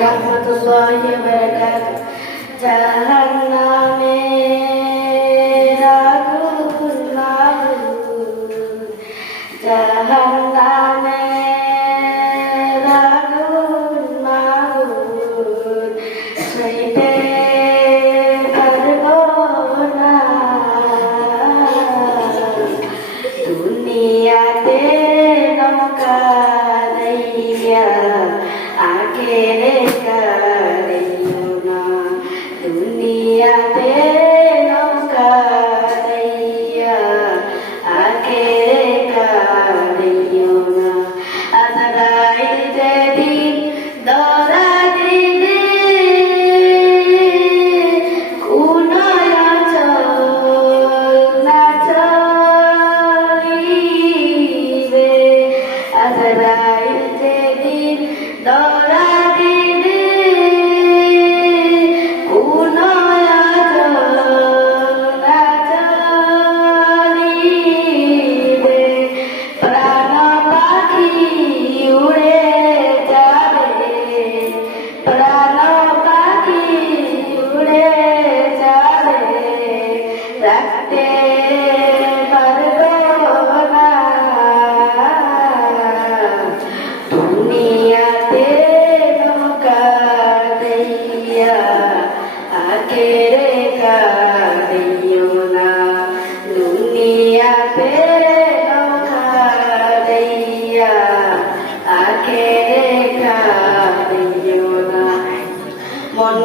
ورحمة الله وبركاته جهنم جهنم দুনিয়াতে নৌকা আগের কারিও না দুনিয়াতে